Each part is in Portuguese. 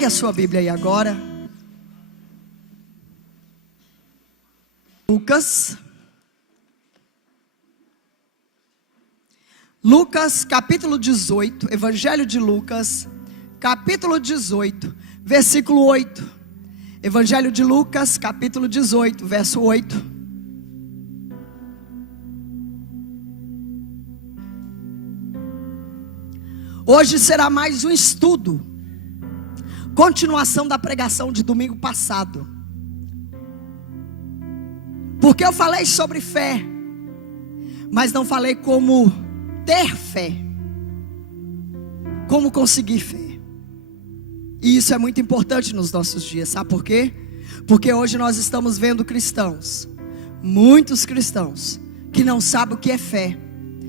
Pegue a sua Bíblia aí agora. Lucas capítulo 18, Evangelho de Lucas, capítulo 18, versículo 8. Evangelho de Lucas, capítulo 18, verso 8. Hoje será mais um estudo, continuação da pregação de domingo passado. Porque eu falei sobre fé, mas não falei como ter fé, como conseguir fé. E isso é muito importante nos nossos dias, sabe por quê? Porque hoje nós estamos vendo cristãos, muitos cristãos, que não sabem o que é fé,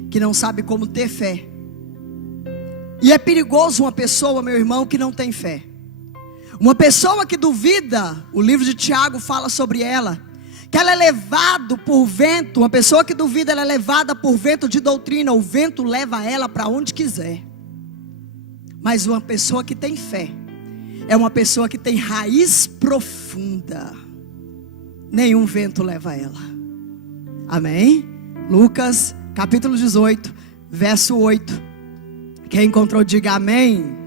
que não sabem como ter fé. E é perigoso uma pessoa, meu irmão, que não tem fé. Uma pessoa que duvida, o livro de Tiago fala sobre ela, que ela é levada por vento. Uma pessoa que duvida, ela é levada por vento de doutrina. O vento leva ela para onde quiser. Mas uma pessoa que tem fé é uma pessoa que tem raiz profunda. Nenhum vento leva ela. Amém? Lucas capítulo 18, verso 8. Quem encontrou, diga amém.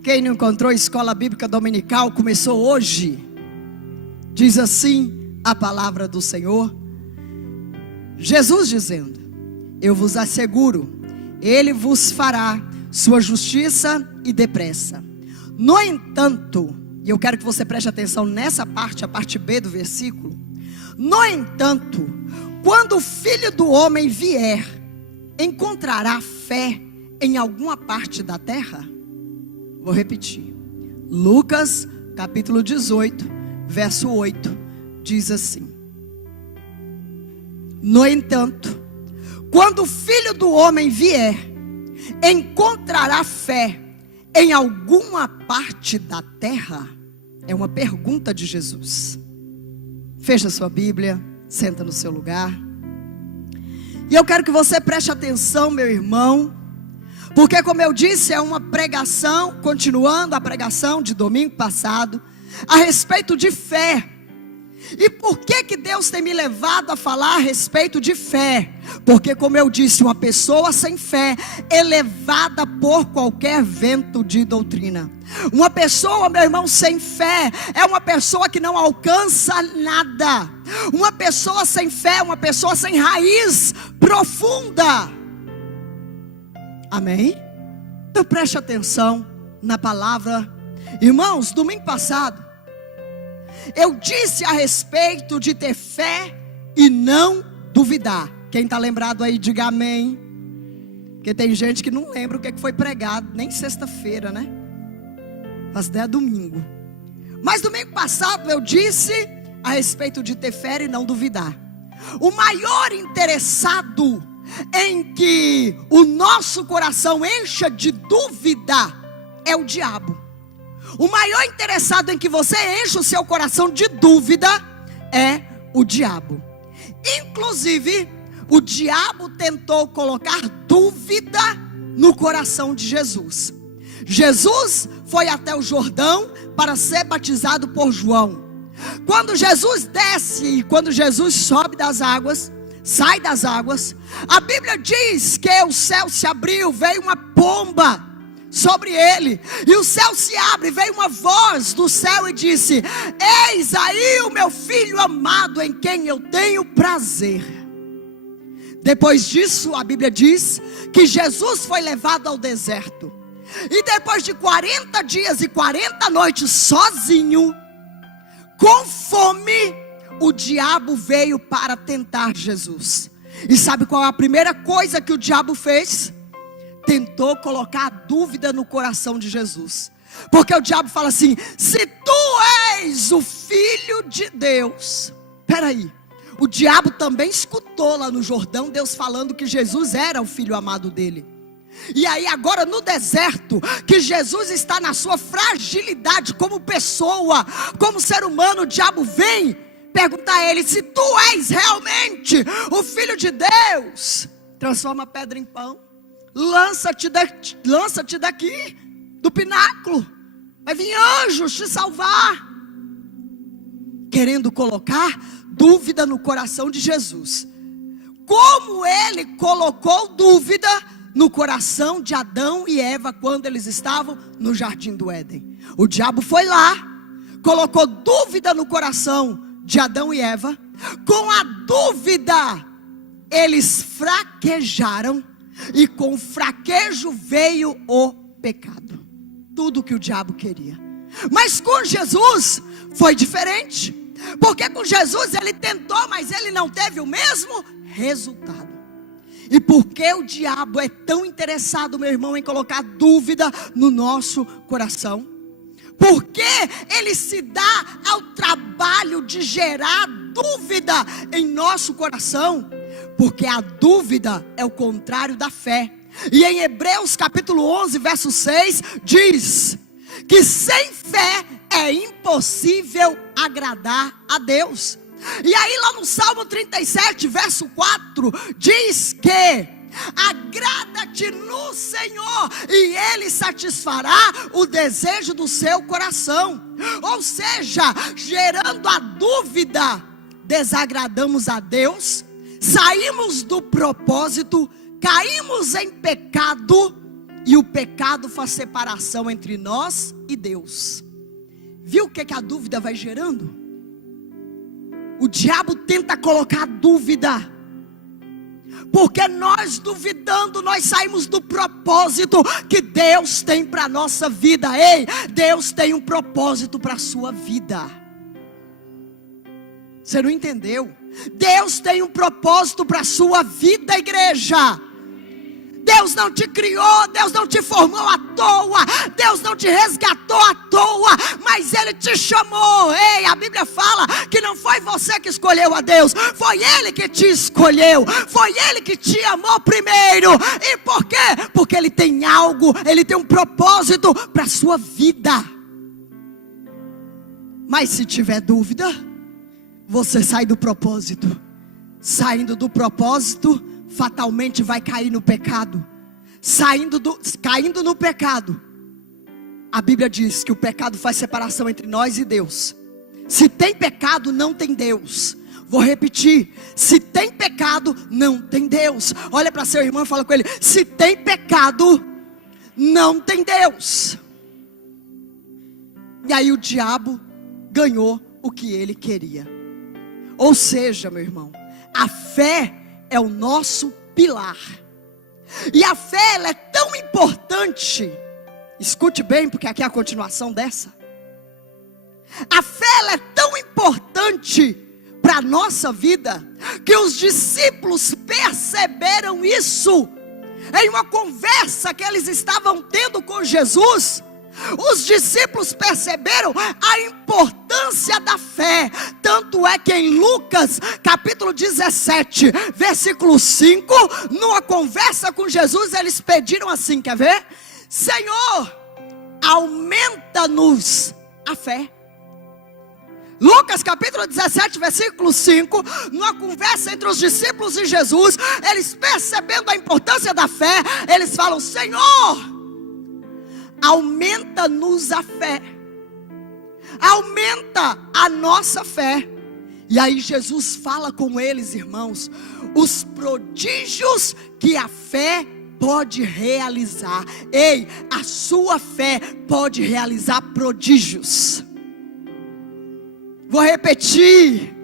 Quem não encontrou, escola bíblica dominical começou hoje. Diz assim a palavra do Senhor. Jesus dizendo: eu vos asseguro, Ele vos fará sua justiça e depressa. No entanto, e eu quero que você preste atenção nessa parte, a parte B do versículo. No entanto, quando o Filho do Homem vier, encontrará fé em alguma parte da terra? Vou repetir. Lucas capítulo 18, verso 8. Diz assim: no entanto, quando o Filho do Homem vier, encontrará fé em alguma parte da terra? É uma pergunta de Jesus. Fecha sua Bíblia, senta no seu lugar. E eu quero que você preste atenção, meu irmão, porque, como eu disse, é uma pregação, continuando a pregação de domingo passado, a respeito de fé. E por que Deus tem me levado a falar a respeito de fé? Porque, como eu disse, uma pessoa sem fé é levada por qualquer vento de doutrina. Uma pessoa, meu irmão, sem fé é uma pessoa que não alcança nada. Uma pessoa sem fé é uma pessoa sem raiz profunda. Amém? Então preste atenção na palavra. Irmãos, domingo passado eu disse a respeito de ter fé e não duvidar. Quem está lembrado aí, diga amém. Porque tem gente que não lembra o que foi pregado, nem sexta-feira, né? Faz ideia domingo. Mas domingo passado eu disse a respeito de ter fé e não duvidar. O maior interessado em que o nosso coração encha de dúvida é o diabo. O maior interessado em que você enche o seu coração de dúvida é o diabo. Inclusive, o diabo tentou colocar dúvida no coração de Jesus. Jesus foi até o Jordão para ser batizado por João. Quando Jesus desce e quando Jesus sobe das águas, sai das águas, a Bíblia diz que o céu se abriu, veio uma pomba sobre ele, e o céu se abre, veio uma voz do céu e disse: eis aí o meu filho amado, em quem eu tenho prazer. Depois disso, a Bíblia diz que Jesus foi levado ao deserto, e depois de 40 dias e 40 noites sozinho, com fome, o diabo veio para tentar Jesus. E sabe qual é a primeira coisa que o diabo fez? Tentou colocar dúvida no coração de Jesus. Porque o diabo fala assim: se tu és o Filho de Deus. Peraí, o diabo também escutou lá no Jordão Deus falando que Jesus era o filho amado dele. E aí agora no deserto, que Jesus está na sua fragilidade como pessoa, como ser humano, o diabo vem perguntar a ele: se tu és realmente o Filho de Deus, transforma a pedra em pão. Lança-te daqui do pináculo. vai vir anjos te salvar. Querendo colocar dúvida no coração de Jesus. Como ele colocou dúvida no coração de Adão e Eva quando eles estavam no jardim do Éden. O diabo foi lá, colocou dúvida no coração de Adão e Eva. Com a dúvida, eles fraquejaram, e com fraquejo veio o pecado. Tudo que o diabo queria. Mas com Jesus foi diferente, porque com Jesus ele tentou, mas ele não teve o mesmo resultado. E por que o diabo é tão interessado, meu irmão, em colocar dúvida no nosso coração? Porque ele se dá ao trabalho de gerar dúvida em nosso coração? Porque a dúvida é o contrário da fé. E em Hebreus capítulo 11, verso 6, diz que sem fé é impossível agradar a Deus. E aí lá no Salmo 37, verso 4, diz que agrada-te no Senhor e Ele satisfará o desejo do seu coração. Ou seja, gerando a dúvida, desagradamos a Deus, saímos do propósito, caímos em pecado, e o pecado faz separação entre nós e Deus. Viu o que a dúvida vai gerando? O diabo tenta colocar dúvida, porque nós duvidando, nós saímos do propósito que Deus tem para a nossa vida. Ei, Deus tem um propósito para a sua vida. Você não entendeu? Deus tem um propósito para a sua vida, igreja. Deus não te criou, Deus não te formou à toa, Deus não te resgatou à toa, mas Ele te chamou. Ei, a Bíblia fala que não foi você que escolheu a Deus, foi Ele que te escolheu, foi Ele que te amou primeiro. E por quê? Porque Ele tem algo, Ele tem um propósito para a sua vida. Mas se tiver dúvida, você sai do propósito. Saindo do propósito, fatalmente vai cair no pecado. Caindo no pecado, a Bíblia diz que o pecado faz separação entre nós e Deus. Se tem pecado, não tem Deus. Vou repetir: se tem pecado, não tem Deus. Olha para seu irmão e fala com ele: se tem pecado, não tem Deus. E aí o diabo ganhou o que ele queria. Ou seja, meu irmão, a fé é o nosso pilar. E a fé, ela é tão importante. Escute bem, porque aqui é a continuação dessa. A fé, ela é tão importante para a nossa vida, que os discípulos perceberam isso em uma conversa que eles estavam tendo com Jesus. Os discípulos perceberam a importância da fé. Tanto é que em Lucas capítulo 17, versículo 5, numa conversa com Jesus, eles pediram assim, quer ver? Senhor, aumenta-nos a fé. Lucas capítulo 17, versículo 5, numa conversa entre os discípulos e Jesus, eles percebendo a importância da fé, eles falam: Senhor, aumenta-nos a fé, aumenta a nossa fé. E aí Jesus fala com eles, irmãos, os prodígios que a fé pode realizar. Ei, a sua fé pode realizar prodígios. Vou repetir: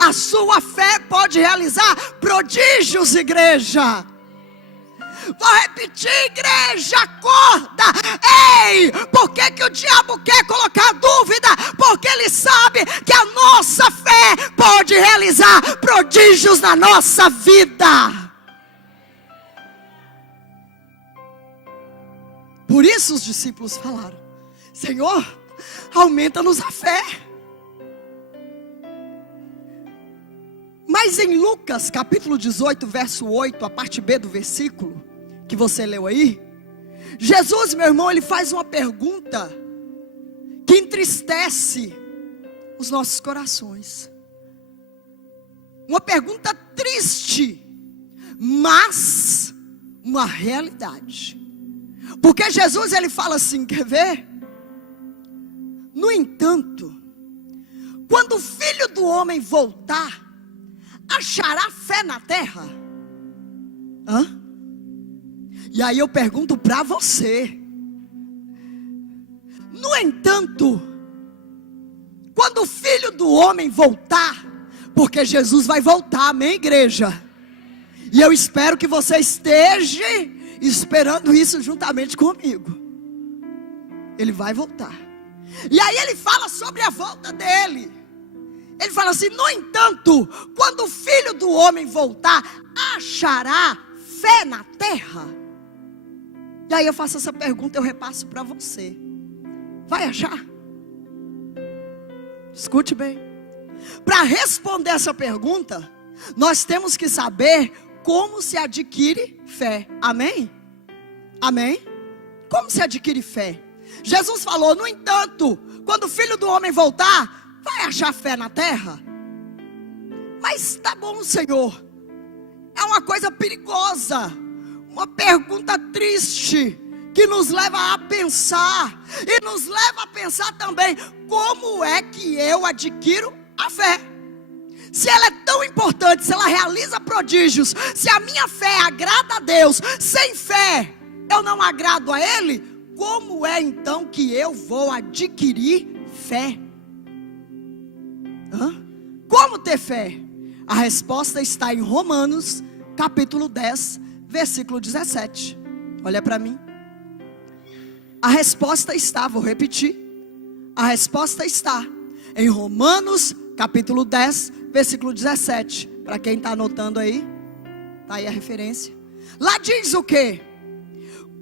a sua fé pode realizar prodígios, igreja. Vou repetir, igreja, acorda. Ei, por que o diabo quer colocar dúvida? Porque ele sabe que a nossa fé pode realizar prodígios na nossa vida. Por isso os discípulos falaram: Senhor, aumenta-nos a fé. Mas em Lucas capítulo 18, verso 8, a parte B do versículo que você leu aí, Jesus, meu irmão, ele faz uma pergunta que entristece os nossos corações. Uma pergunta triste, mas uma realidade. Porque Jesus, ele fala assim, quer ver? entanto, quando o Filho do Homem voltar, achará fé na terra? E aí eu pergunto para você. No entanto, quando o Filho do Homem voltar, porque Jesus vai voltar, amém, igreja? E eu espero que você esteja esperando isso juntamente comigo. Ele vai voltar. E aí ele fala sobre a volta dele. Ele fala assim: no entanto, quando o Filho do Homem voltar, achará fé na terra? E aí eu faço essa pergunta, eu repasso para você. Vai achar? Escute bem. Para responder essa pergunta, nós temos que saber como se adquire fé. Amém? Amém? Como se adquire fé? Jesus falou: no entanto, quando o Filho do Homem voltar, vai achar fé na terra? Mas tá bom, Senhor. É uma coisa perigosa, uma pergunta triste, que nos leva a pensar, e nos leva a pensar também, como é que eu adquiro a fé? Se ela é tão importante, se ela realiza prodígios, se a minha fé agrada a Deus, sem fé eu não agrado a Ele, como é então que eu vou adquirir fé? Como ter fé? A resposta está em Romanos, capítulo 10, versículo 17. Olha para mim. A resposta está, vou repetir. A resposta está em Romanos, capítulo 10, versículo 17. Para quem está anotando aí, está aí a referência. Lá diz o quê?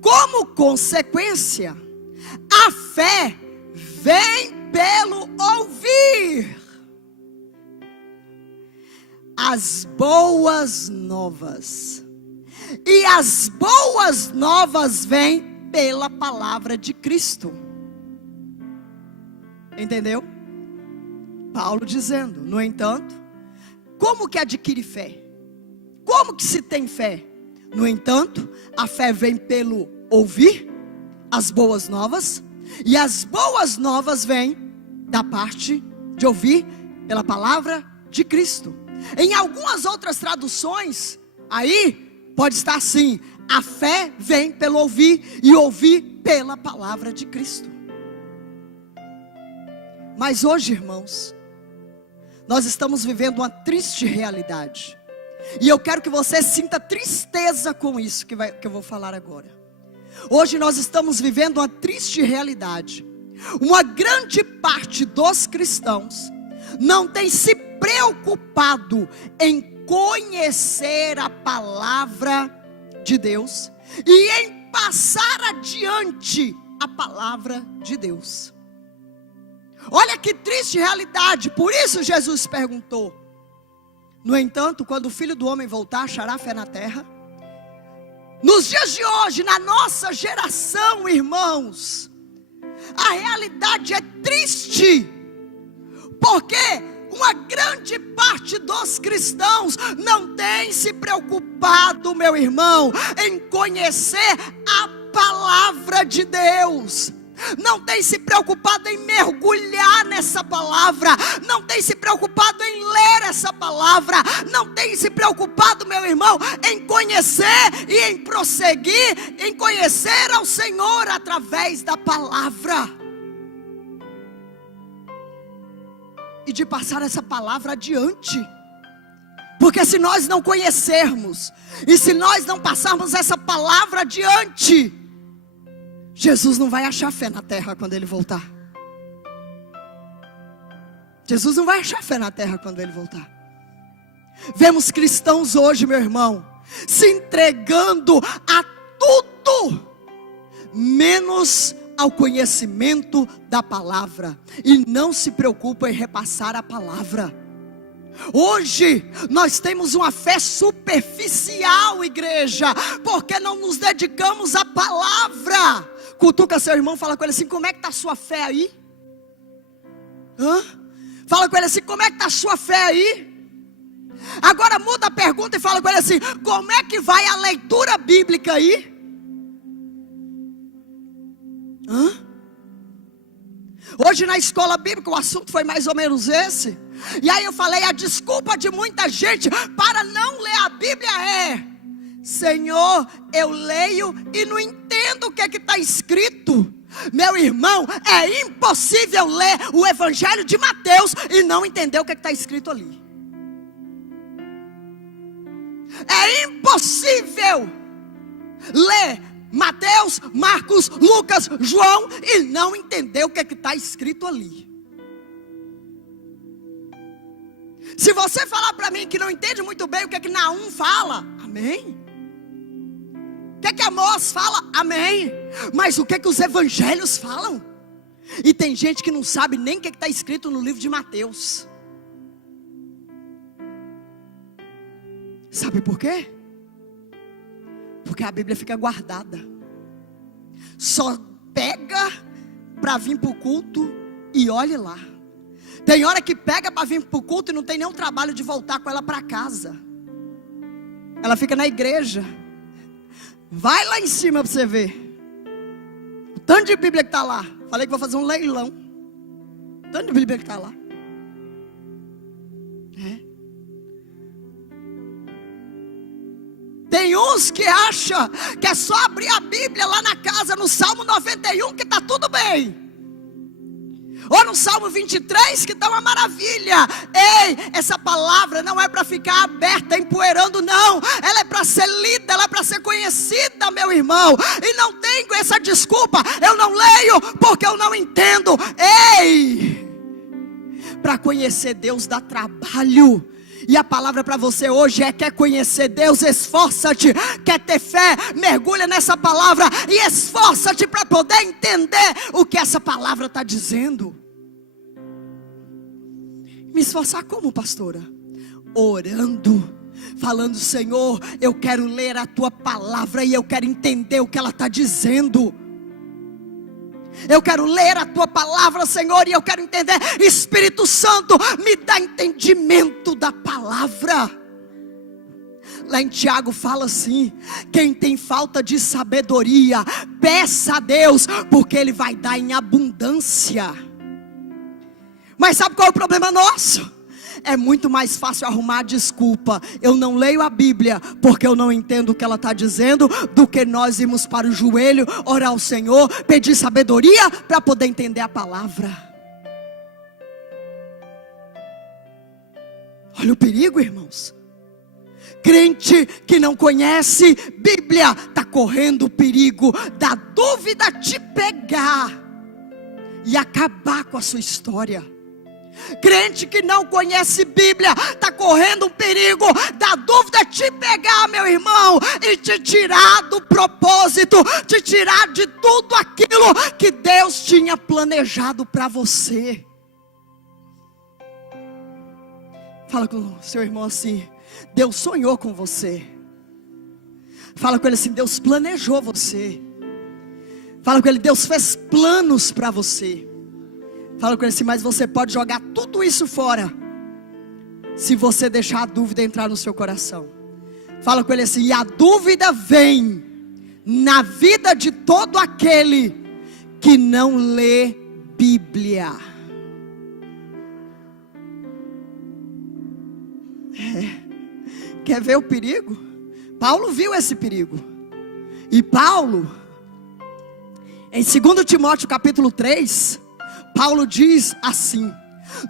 Como consequência, a fé vem pelo ouvir as boas novas. E as boas novas vêm pela palavra de Cristo. Entendeu? Paulo dizendo: no entanto, como que adquire fé? Como que se tem fé? No entanto, a fé vem pelo ouvir as boas novas, e as boas novas vêm da parte de ouvir pela palavra de Cristo. Em algumas outras traduções, aí pode estar assim: a fé vem pelo ouvir, e ouvir pela palavra de Cristo. Mas hoje, irmãos, nós estamos vivendo uma triste realidade. E eu quero que você sinta tristeza com isso que eu vou falar agora. Hoje nós estamos vivendo uma triste realidade. Uma grande parte dos cristãos não tem se preocupado em conhecer a palavra de Deus e em passar adiante a palavra de Deus. Olha que triste realidade. Por isso Jesus perguntou: no entanto, quando o Filho do Homem voltar, achará fé na terra? Nos dias de hoje, na nossa geração, irmãos, a realidade é triste, porque uma grande parte dos cristãos não tem se preocupado, meu irmão, em conhecer a palavra de Deus. Não tem se preocupado em mergulhar nessa palavra, não tem se preocupado em ler essa palavra, não tem se preocupado, meu irmão, em conhecer e em prosseguir, em conhecer ao Senhor através da palavra, e de passar essa palavra adiante. Porque se nós não conhecermos, e se nós não passarmos essa palavra adiante, Jesus não vai achar fé na terra quando Ele voltar. Jesus não vai achar fé na terra quando Ele voltar. Vemos cristãos hoje, meu irmão, se entregando a tudo, menos ao conhecimento da palavra, e não se preocupam em repassar a palavra. Hoje nós temos uma fé superficial, igreja, porque não nos dedicamos à palavra. Cutuca seu irmão, fala com ele assim: como é que está a sua fé aí? Fala com ele assim: como é que está a sua fé aí? Agora muda a pergunta e fala com ele assim: como é que vai a leitura bíblica aí? Hoje na escola bíblica o assunto foi mais ou menos esse. E aí eu falei, a desculpa de muita gente para não ler a Bíblia é: Senhor, eu leio e não entendo o que está escrito. Meu irmão, é impossível ler o Evangelho de Mateus e não entender o que está escrito ali. É impossível ler Mateus, Marcos, Lucas, João e não entender o que está escrito ali. Se você falar para mim que não entende muito bem o que Naum fala, amém. O que Amós fala, amém. Mas o que os evangelhos falam? E tem gente que não sabe nem o que está escrito no livro de Mateus. Sabe por quê? Porque a Bíblia fica guardada. Só pega para vir para o culto e olhe lá. Tem hora que pega para vir para o culto e não tem nenhum trabalho de voltar com ela para casa. Ela fica na igreja. Vai lá em cima para você ver o tanto de Bíblia que está lá. Falei que vou fazer um leilão. O tanto de Bíblia que está lá. Tem uns que acham que é só abrir a Bíblia lá na casa, no Salmo 91, que está tudo bem. Ou no Salmo 23, que está uma maravilha. Ei, essa palavra não é para ficar aberta, empoeirando, não. Ela é para ser lida, ela é para ser conhecida, meu irmão. E não tenho essa desculpa, eu não leio porque eu não entendo. Ei, para conhecer Deus dá trabalho. E a palavra para você hoje é: quer conhecer Deus, esforça-te. Quer ter fé, mergulha nessa palavra e esforça-te para poder entender o que essa palavra está dizendo. Me esforçar como, pastora? Orando, falando: Senhor, eu quero ler a tua palavra e eu quero entender o que ela está dizendo. Eu quero ler a tua palavra, Senhor, e eu quero entender. Espírito Santo, me dá entendimento da palavra. Lá em Tiago fala assim: quem tem falta de sabedoria, peça a Deus, porque Ele vai dar em abundância. Mas sabe qual é o problema nosso? É muito mais fácil arrumar desculpa: eu não leio a Bíblia porque eu não entendo o que ela está dizendo, do que nós irmos para o joelho, orar ao Senhor, pedir sabedoria para poder entender a palavra. Olha o perigo, irmãos. Crente que não conhece Bíblia está correndo o perigo da dúvida te pegar e acabar com a sua história. Crente que não conhece Bíblia está correndo um perigo da dúvida te pegar, meu irmão, e te tirar do propósito, te tirar de tudo aquilo que Deus tinha planejado para você. Fala com o seu irmão assim: Deus sonhou com você. Fala com ele assim: Deus planejou você. Fala com ele: Deus fez planos para você. Fala com ele assim: mas você pode jogar tudo isso fora se você deixar a dúvida entrar no seu coração. Fala com ele assim: e a dúvida vem na vida de todo aquele que não lê Bíblia. Quer ver o perigo? Paulo viu esse perigo. E Paulo, em 2 Timóteo capítulo 3, Paulo diz assim: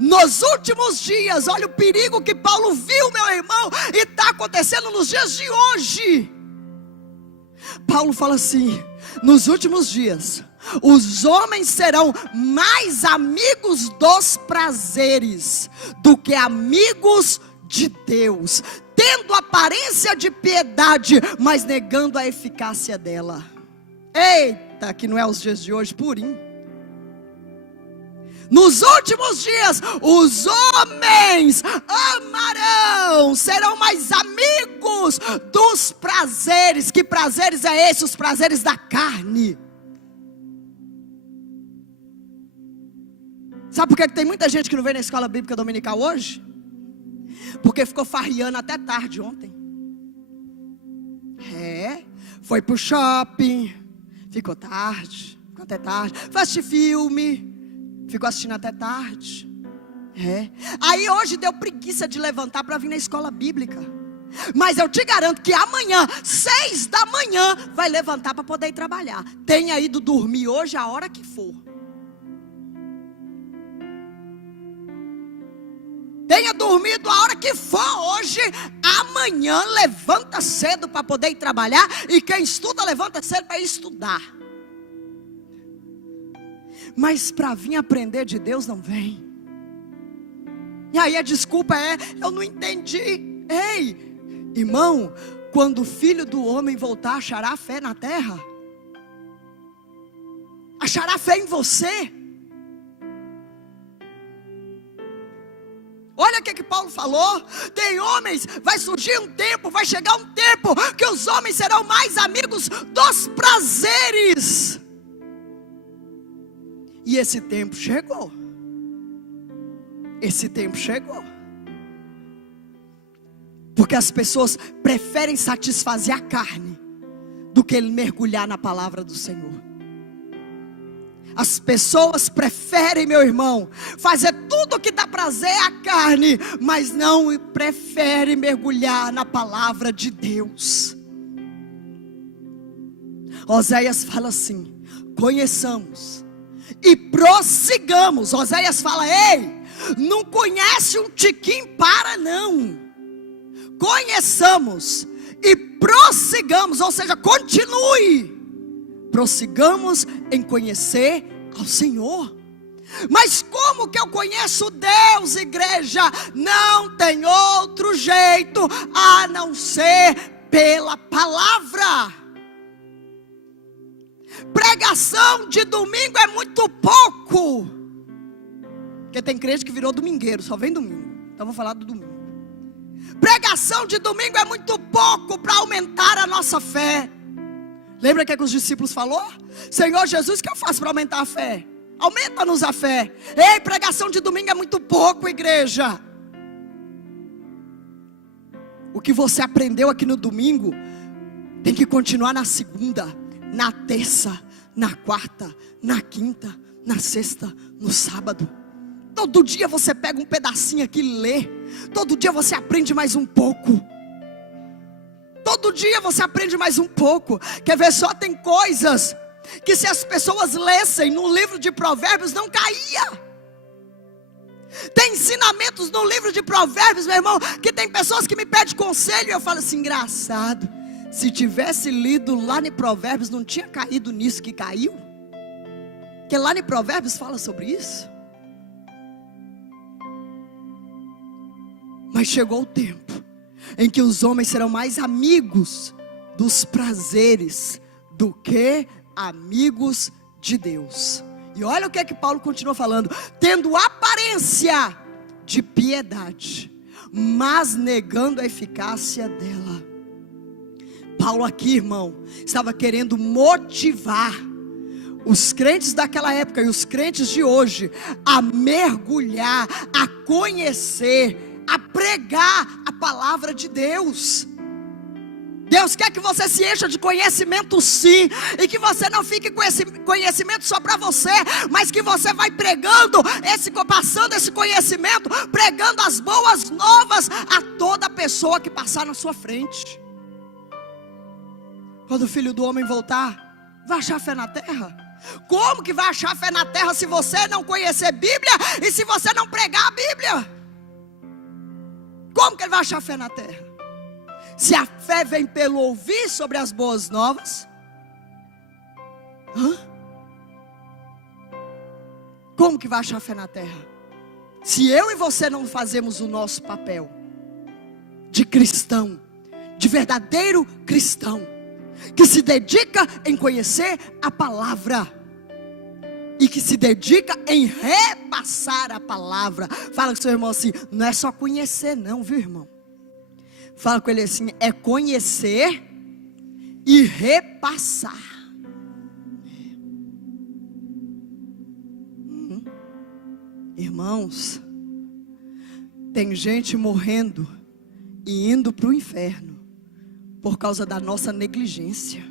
nos últimos dias, olha o perigo que Paulo viu, meu irmão, e está acontecendo nos dias de hoje. Paulo fala assim: nos últimos dias, os homens serão mais amigos dos prazeres do que amigos de Deus, tendo aparência de piedade, mas negando a eficácia dela. Eita, que não é os dias de hoje, purinho. Nos últimos dias, os homens amarão, serão mais amigos dos prazeres. Que prazeres é esse? Os prazeres da carne. Sabe por que tem muita gente que não vem na escola bíblica dominical hoje? Porque ficou farriando até tarde ontem. Foi pro shopping, ficou tarde, ficou até tarde, foi assistir filme. Ficou assistindo até tarde. Aí hoje deu preguiça de levantar para vir na escola bíblica. Mas eu te garanto que amanhã, 6 da manhã, vai levantar para poder ir trabalhar. Tenha ido dormir hoje a hora que for. Tenha dormido a hora que for hoje, amanhã levanta cedo para poder ir trabalhar. E quem estuda, levanta cedo para ir estudar. Mas para vir aprender de Deus não vem. E aí a desculpa é: eu não entendi. Ei, irmão, quando o Filho do Homem voltar, achará fé na terra? Achará fé em você? Olha o que Paulo falou. Tem homens, vai surgir um tempo, vai chegar um tempo que os homens serão mais amigos dos prazeres. E esse tempo chegou. Esse tempo chegou. Porque as pessoas preferem satisfazer a carne do que mergulhar na palavra do Senhor. As pessoas preferem, meu irmão, fazer tudo que dá prazer à carne, mas não preferem mergulhar na palavra de Deus. Oséias fala assim: conheçamos e prossigamos. Oséias fala: ei, não conhece um tiquinho para não. Conheçamos e prossigamos, ou seja, continue. Prossigamos em conhecer ao Senhor. Mas como que eu conheço Deus, igreja? Não tem outro jeito a não ser pela palavra. Pregação de domingo é muito pouco. Porque tem crente que virou domingueiro, só vem domingo. Então vou falar do domingo. Pregação de domingo é muito pouco para aumentar a nossa fé. Lembra que os discípulos falou? Senhor Jesus, o que eu faço para aumentar a fé? Aumenta-nos a fé. Ei, pregação de domingo é muito pouco, igreja. O que você aprendeu aqui no domingo tem que continuar na segunda, na terça, na quarta, na quinta, na sexta, no sábado. Todo dia você pega um pedacinho aqui e lê. Todo dia você aprende mais um pouco. Todo dia você aprende mais um pouco. Quer ver só? Tem coisas que se as pessoas lessem no livro de Provérbios não caía. Tem ensinamentos no livro de Provérbios, meu irmão, que tem pessoas que me pedem conselho e eu falo assim: engraçado, se tivesse lido lá em Provérbios não tinha caído nisso que caiu. Porque lá em Provérbios fala sobre isso. Mas chegou o tempo em que os homens serão mais amigos dos prazeres do que amigos de Deus. E olha o que é que Paulo continua falando: tendo aparência de piedade, mas negando a eficácia dela. Paulo aqui, irmão, estava querendo motivar os crentes daquela época e os crentes de hoje a mergulhar, a conhecer, a pregar a palavra de Deus. Deus quer que você se encha de conhecimento, sim, e que você não fique com esse conhecimento só para você, mas que você vai pregando, passando esse conhecimento, pregando as boas novas a toda pessoa que passar na sua frente. Quando o Filho do Homem voltar, vai achar fé na terra? Como que vai achar fé na terra se você não conhecer Bíblia e se você não pregar a Bíblia? Como que ele vai achar fé na terra? Se a fé vem pelo ouvir sobre as boas novas, como que vai achar fé na terra? Se eu e você não fazemos o nosso papel de cristão, de verdadeiro cristão, que se dedica em conhecer a palavra e que se dedica em repassar a palavra. Fala com seu irmão assim: não é só conhecer não, viu, irmão? Fala com ele assim: é conhecer e repassar. Irmãos, tem gente morrendo e indo para o inferno por causa da nossa negligência.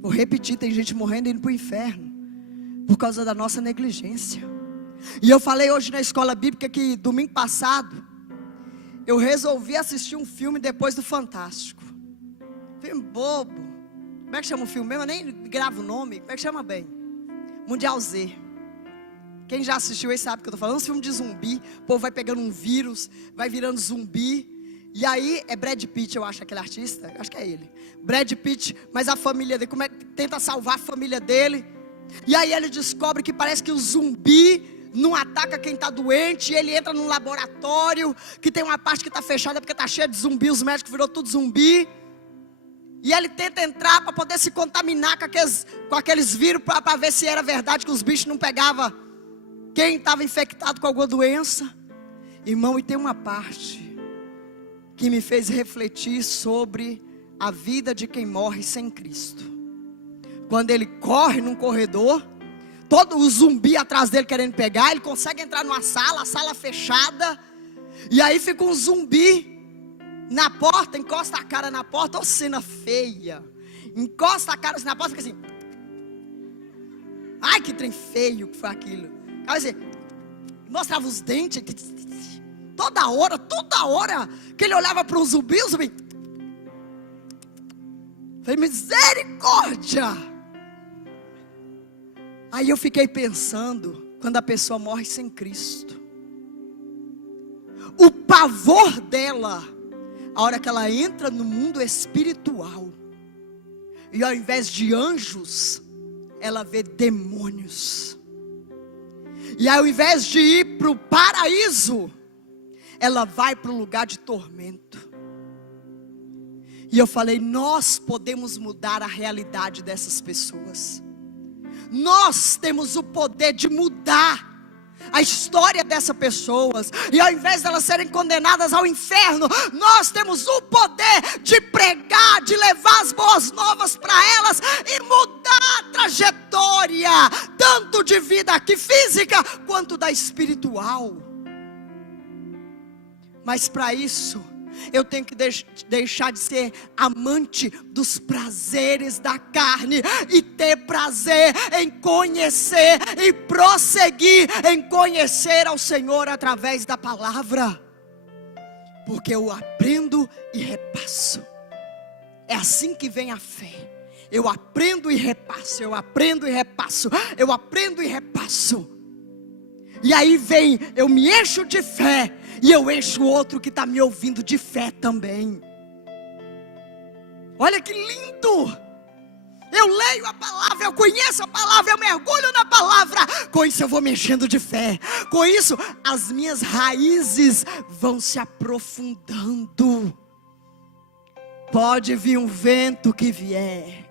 Vou repetir: tem gente morrendo e indo para o inferno por causa da nossa negligência. E eu falei hoje na escola bíblica que domingo passado eu resolvi assistir um filme depois do Fantástico. Filme bobo. Como é que chama o filme mesmo? Eu nem gravo o nome. Como é que chama bem? Mundial Z. Quem já assistiu aí sabe o que eu estou falando. Um filme de zumbi. O povo vai pegando um vírus, vai virando zumbi. E aí é Brad Pitt, eu acho, aquele artista. Eu acho que é ele. Brad Pitt, mas a família dele, tenta salvar a família dele. E aí ele descobre que parece que o zumbi não ataca quem está doente. E ele entra num laboratório que tem uma parte que está fechada porque está cheia de zumbi. Os médicos virou tudo zumbi. E ele tenta entrar para poder se contaminar com aqueles vírus, para ver se era verdade que os bichos não pegavam quem estava infectado com alguma doença. Irmão, e tem uma parte que me fez refletir sobre a vida de quem morre sem Cristo. Quando ele corre num corredor, todo o zumbi atrás dele querendo pegar, ele consegue entrar numa sala, a sala fechada, e aí fica um zumbi na porta, encosta a cara na porta, ó cena feia, encosta a cara assim na porta, fica assim, ai que trem feio que foi aquilo, aí você mostrava os dentes, toda hora que ele olhava para o zumbi, falei, misericórdia. Aí eu fiquei pensando, quando a pessoa morre sem Cristo, o pavor dela, a hora que ela entra no mundo espiritual, e ao invés de anjos, ela vê demônios. E ao invés de ir para o paraíso, ela vai para o lugar de tormento. E eu falei, nós podemos mudar a realidade dessas pessoas. Nós temos o poder de mudar a história dessas pessoas. E ao invés de elas serem condenadas ao inferno, nós temos o poder de pregar, de levar as boas novas para elas e mudar a trajetória, tanto de vida aqui física, quanto da espiritual. Mas para isso, eu tenho que deixar de ser amante dos prazeres da carne e ter prazer em conhecer e prosseguir em conhecer ao Senhor através da palavra, porque eu aprendo e repasso. É assim que vem a fé. Eu aprendo e repasso, eu aprendo e repasso, eu aprendo e repasso. E aí vem, eu me encho de fé, e eu encho o outro que está me ouvindo de fé também. Olha que lindo! Eu leio a palavra, eu conheço a palavra, eu mergulho na palavra. Com isso eu vou me enchendo de fé. Com isso as minhas raízes vão se aprofundando. Pode vir um vento que vier,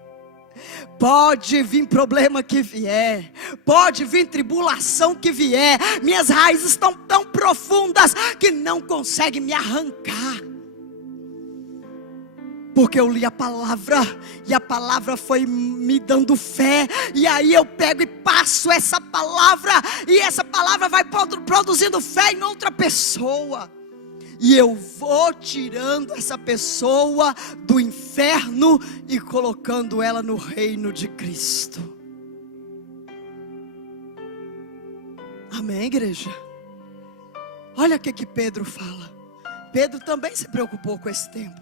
pode vir problema que vier, pode vir tribulação que vier, minhas raízes estão tão profundas que não conseguem me arrancar, porque eu li a palavra, e a palavra foi me dando fé, e aí eu pego e passo essa palavra, e essa palavra vai produzindo fé em outra pessoa, e eu vou tirando essa pessoa do inferno e colocando ela no reino de Cristo. Amém, igreja? Olha o que Pedro fala. Pedro também se preocupou com esse tempo.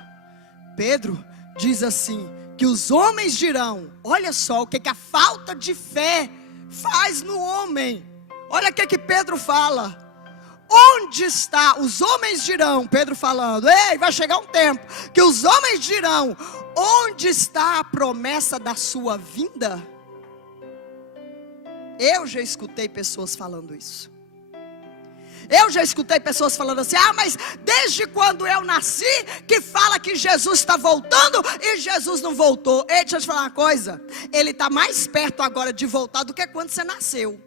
Pedro diz assim, que os homens dirão. Olha só o que a falta de fé faz no homem. Olha o que Pedro fala. Onde está? Os homens dirão, Pedro falando, ei, vai chegar um tempo que os homens dirão, onde está a promessa da sua vinda? Eu já escutei pessoas falando isso. Eu já escutei pessoas falando assim, mas desde quando eu nasci, que fala que Jesus está voltando e Jesus não voltou. Ei, deixa eu te falar uma coisa, ele está mais perto agora de voltar do que quando você nasceu.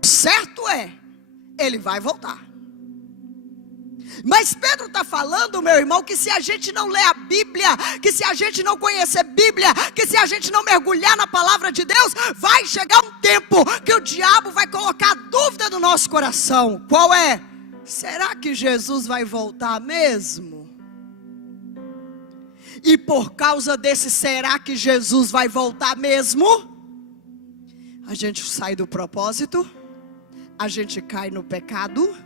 Certo é, ele vai voltar. Mas Pedro está falando, meu irmão, que se a gente não ler a Bíblia, que se a gente não conhecer Bíblia, que se a gente não mergulhar na palavra de Deus, vai chegar um tempo que o diabo vai colocar dúvida no nosso coração. Qual é? Será que Jesus vai voltar mesmo? E por causa desse será que Jesus vai voltar mesmo? a gente sai do propósito, a gente cai no pecado,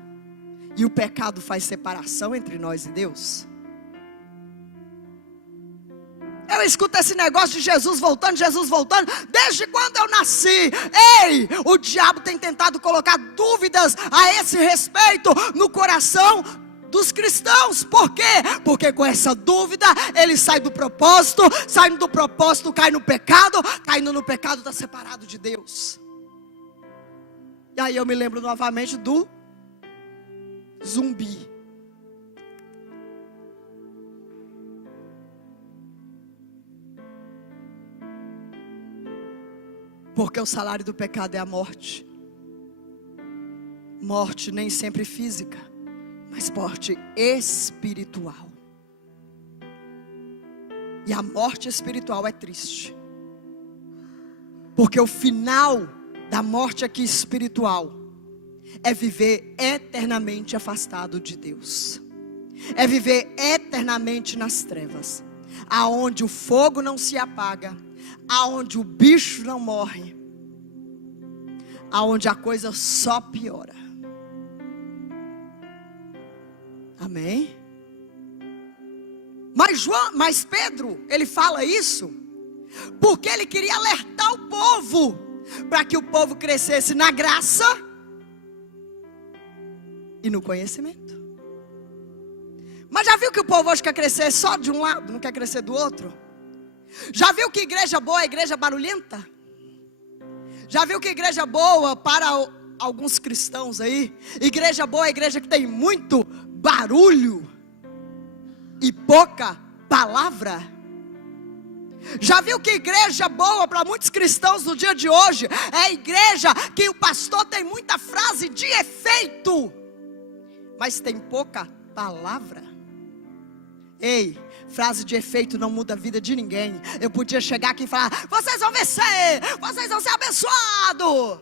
e o pecado faz separação entre nós e Deus. Eu escuto esse negócio de Jesus voltando, desde quando eu nasci. Ei, o diabo tem tentado colocar dúvidas a esse respeito no coração dos cristãos. Por quê? Porque com essa dúvida ele sai do propósito, saindo do propósito cai no pecado, caindo no pecado está separado de Deus. E aí eu me lembro novamente do zumbi. Porque o salário do pecado é a morte. Morte nem sempre física, mas morte espiritual. E a morte espiritual é triste. Porque o final da morte aqui espiritual é viver eternamente afastado de Deus. É viver eternamente nas trevas, aonde o fogo não se apaga, aonde o bicho não morre, aonde a coisa só piora. Amém? Mas Pedro, ele fala isso porque ele queria alertar o povo, para que o povo crescesse na graça e no conhecimento. Mas já viu que o povo hoje quer crescer só de um lado, não quer crescer do outro? Já viu que igreja boa é igreja barulhenta? Já viu que igreja boa, para alguns cristãos aí, igreja boa é igreja que tem muito barulho e pouca palavra? Já viu que igreja boa para muitos cristãos no dia de hoje é a igreja que o pastor tem muita frase de efeito, mas tem pouca palavra? Ei, frase de efeito não muda a vida de ninguém. Eu podia chegar aqui e falar: vocês vão vencer, vocês vão ser abençoados,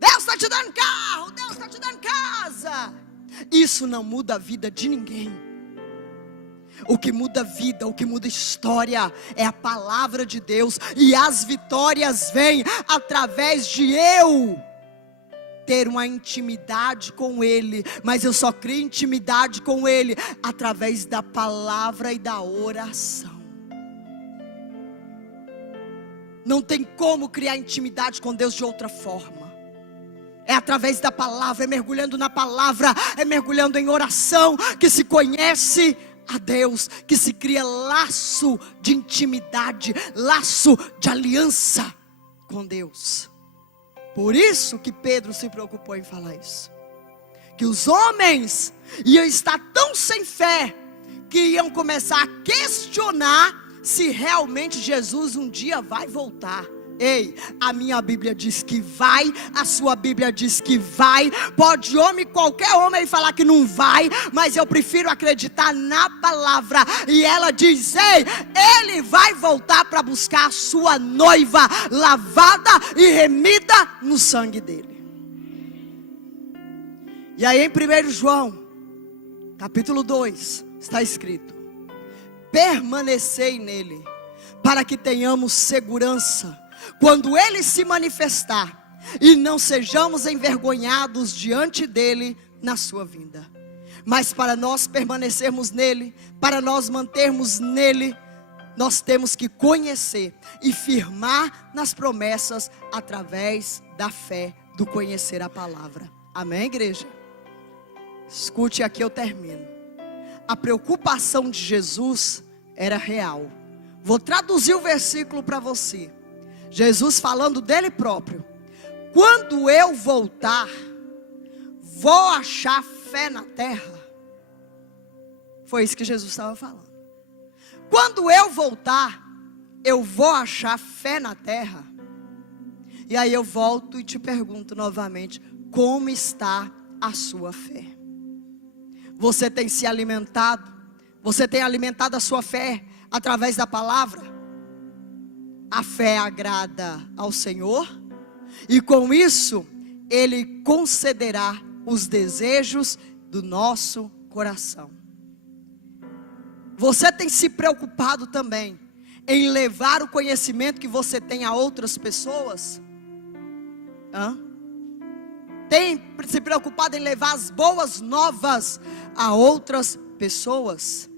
Deus está te dando carro, Deus está te dando casa. Isso não muda a vida de ninguém. O que muda a vida, o que muda a história é a palavra de Deus. E as vitórias vêm através de eu ter uma intimidade com Ele. Mas eu só crio intimidade com Ele através da palavra e da oração. Não tem como criar intimidade com Deus de outra forma. É através da palavra, é mergulhando na palavra, é mergulhando em oração que se conhece a Deus, que se cria laço de intimidade, laço de aliança com Deus. Por isso que Pedro se preocupou em falar isso. Que os homens iam estar tão sem fé, que iam começar a questionar se realmente Jesus um dia vai voltar. Ei, a minha Bíblia diz que vai, a sua Bíblia diz que vai. Pode qualquer homem falar que não vai, mas eu prefiro acreditar na palavra. E ela diz: ei, Ele vai voltar para buscar a sua noiva, lavada e remida no sangue dele. E aí em 1 João capítulo 2 está escrito: permanecei nele, para que tenhamos segurança quando Ele se manifestar, e não sejamos envergonhados diante dEle na sua vinda. Mas para nós permanecermos nele, para nós mantermos nele, nós temos que conhecer e firmar nas promessas através da fé, do conhecer a palavra. Amém, igreja? Escute, aqui eu termino. A preocupação de Jesus era real. Vou traduzir o versículo para você. Jesus falando dele próprio: quando eu voltar, vou achar fé na terra? Foi isso que Jesus estava falando. Quando eu voltar, eu vou achar fé na terra? E aí eu volto e te pergunto novamente: como está a sua fé? Você tem se alimentado? Você tem alimentado a sua fé através da palavra? A fé agrada ao Senhor, e com isso Ele concederá os desejos do nosso coração. Você tem se preocupado também em levar o conhecimento que você tem a outras pessoas? Tem se preocupado em levar as boas novas a outras pessoas?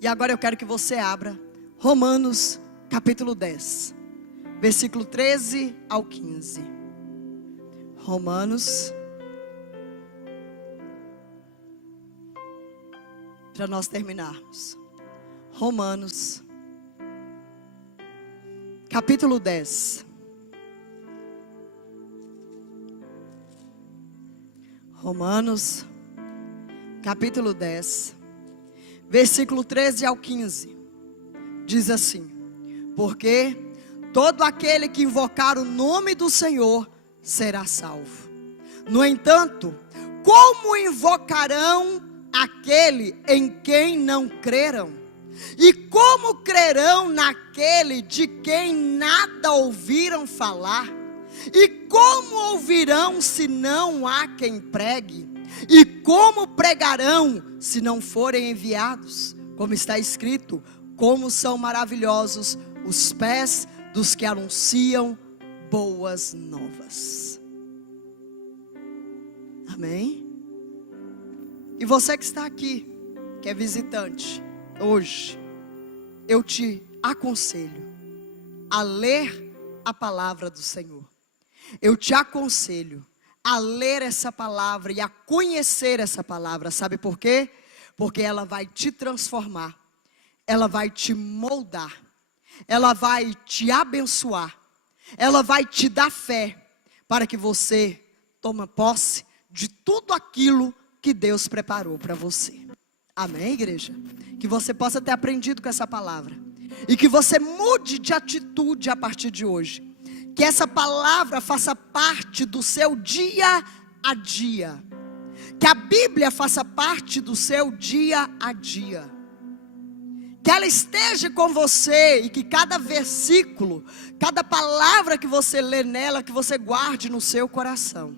E agora eu quero que você abra Romanos capítulo 10, versículo 13 ao 15. Romanos, para nós terminarmos. Romanos capítulo 10. Romanos capítulo 10, versículo 13 ao 15. Diz assim: porque todo aquele que invocar o nome do Senhor será salvo. No entanto, como invocarão aquele em quem não creram? E como crerão naquele de quem nada ouviram falar? E como ouvirão se não há quem pregue? E como pregarão se não forem enviados? Como está escrito: como são maravilhosos os pés dos que anunciam boas novas. Amém? E você que está aqui, que é visitante, hoje, eu te aconselho a ler a palavra do Senhor. Eu te aconselho a ler essa palavra e a conhecer essa palavra. Sabe por quê? Porque ela vai te transformar, ela vai te moldar, ela vai te abençoar, ela vai te dar fé para que você tome posse de tudo aquilo que Deus preparou para você. Amém, igreja? Que você possa ter aprendido com essa palavra e que você mude de atitude a partir de hoje. Que essa palavra faça parte do seu dia a dia. Que a Bíblia faça parte do seu dia a dia. Que ela esteja com você e que cada versículo, cada palavra que você lê nela, que você guarde no seu coração.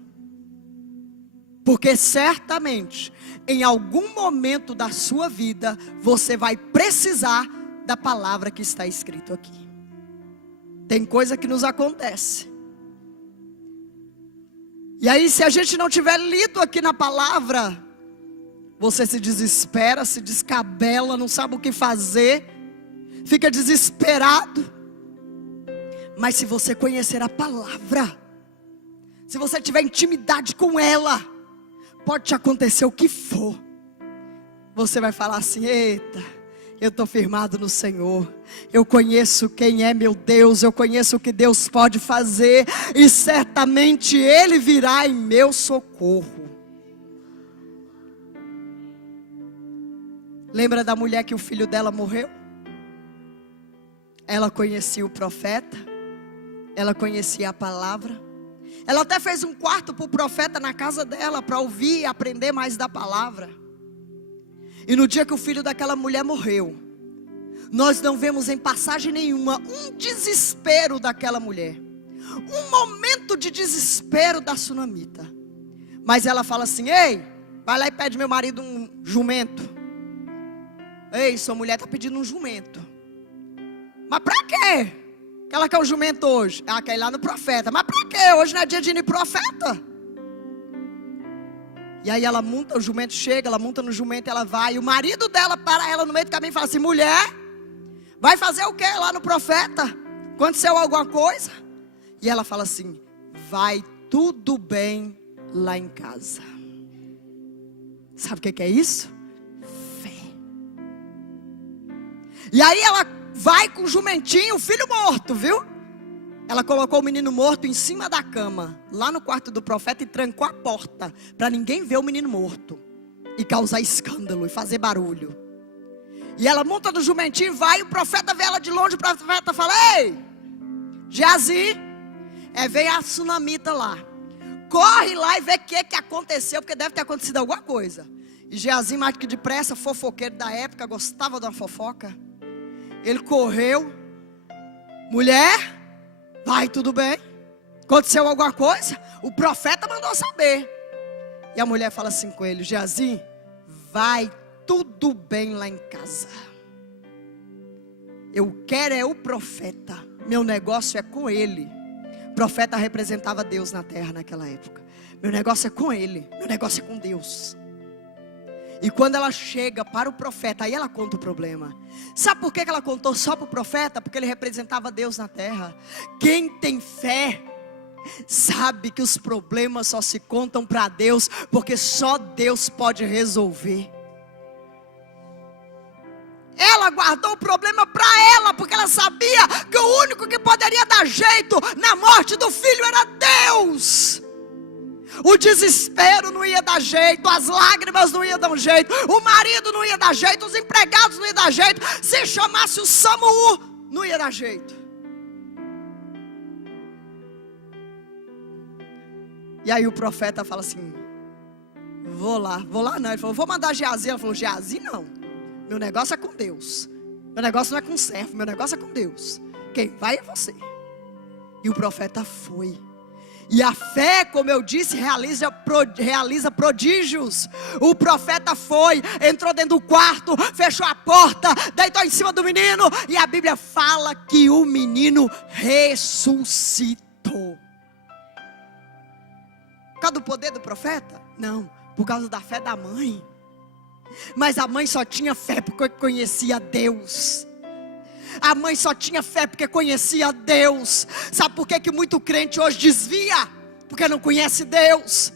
Porque certamente, em algum momento da sua vida, você vai precisar da palavra que está escrito aqui. Tem coisa que nos acontece. E aí, se a gente não tiver lido aqui na palavra, você se desespera, se descabela, não sabe o que fazer, fica desesperado. Mas se você conhecer a palavra, se você tiver intimidade com ela, pode te acontecer o que for, você vai falar assim: eita, eu estou firmado no Senhor, eu conheço quem é meu Deus, eu conheço o que Deus pode fazer, e certamente Ele virá em meu socorro. Lembra da mulher que o filho dela morreu? Ela conhecia o profeta, ela conhecia a palavra, ela até fez um quarto para o profeta na casa dela, para ouvir e aprender mais da palavra. E no dia que o filho daquela mulher morreu, nós não vemos em passagem nenhuma um desespero daquela mulher, um momento de desespero da sunamita. Mas ela fala assim: ei, vai lá e pede meu marido um jumento. Ei, sua mulher está pedindo um jumento. Mas para quê? Que ela quer um jumento hoje? Ela quer ir lá no profeta. Mas para quê? Hoje não é dia de ir no profeta. E aí ela monta, o jumento chega, ela monta no jumento, ela vai. E o marido dela para ela no meio do caminho e fala assim: mulher, vai fazer o quê lá no profeta? Aconteceu alguma coisa? E ela fala assim: vai tudo bem lá em casa. Sabe o que é isso? Fé. E aí ela vai com o jumentinho, o filho morto, viu? Ela colocou o menino morto em cima da cama, lá no quarto do profeta, e trancou a porta, para ninguém ver o menino morto, e causar escândalo, e fazer barulho. E ela monta no jumentinho, vai, e o profeta vê ela de longe, o profeta fala: ei, Geazi, vem a sunamita lá, corre lá e vê o que aconteceu, porque deve ter acontecido alguma coisa. E Geazi, mais que depressa, fofoqueiro da época, gostava de uma fofoca. Ele correu: mulher, vai tudo bem? Aconteceu alguma coisa? O profeta mandou saber. E a mulher fala assim com ele: Geazi, vai tudo bem lá em casa. Eu quero é o profeta, meu negócio é com ele. Profeta representava Deus na terra naquela época. Meu negócio é com ele, meu negócio é com Deus. E quando ela chega para o profeta, aí ela conta o problema. Sabe por que ela contou só para o profeta? Porque ele representava Deus na terra. Quem tem fé sabe que os problemas só se contam para Deus, porque só Deus pode resolver. Ela guardou o problema para ela, porque ela sabia que o único que poderia dar jeito na morte do filho era Deus. O desespero não ia dar jeito, as lágrimas não iam dar um jeito, o marido não ia dar jeito, os empregados não iam dar jeito, se chamasse o SAMU, não ia dar jeito. E aí o profeta fala assim: vou lá não. Ele falou: vou mandar Geazi. Ela falou: Geazi não, meu negócio é com Deus. Meu negócio não é com servo, meu negócio é com Deus. Quem vai é você. E o profeta foi. E a fé, como eu disse, realiza prodígios. O profeta foi, entrou dentro do quarto, fechou a porta, deitou em cima do menino. E a Bíblia fala que o menino ressuscitou. Por causa do poder do profeta? Não, por causa da fé da mãe. Mas a mãe só tinha fé porque conhecia Deus. A mãe só tinha fé porque conhecia Deus. Sabe por que muito crente hoje desvia? Porque não conhece Deus.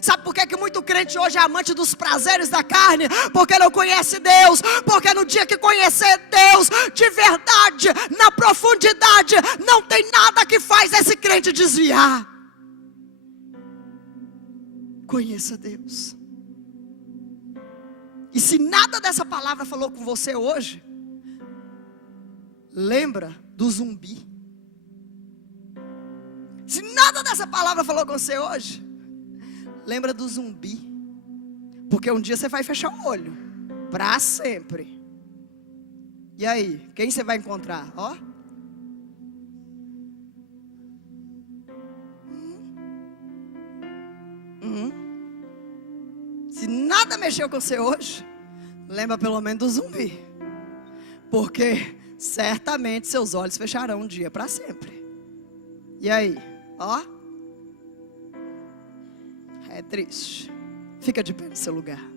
Sabe por que muito crente hoje é amante dos prazeres da carne? Porque não conhece Deus. Porque no dia que conhecer Deus de verdade, na profundidade, não tem nada que faz esse crente desviar. Conheça Deus. E se nada dessa palavra falou com você hoje, lembra do zumbi. Se nada dessa palavra falou com você hoje, lembra do zumbi. Porque um dia você vai fechar o olho para sempre. E aí, quem você vai encontrar? Ó. Se nada mexeu com você hoje, lembra pelo menos do zumbi. Porque certamente seus olhos fecharão um dia para sempre. E aí, ó. É triste. Fica de pé no seu lugar.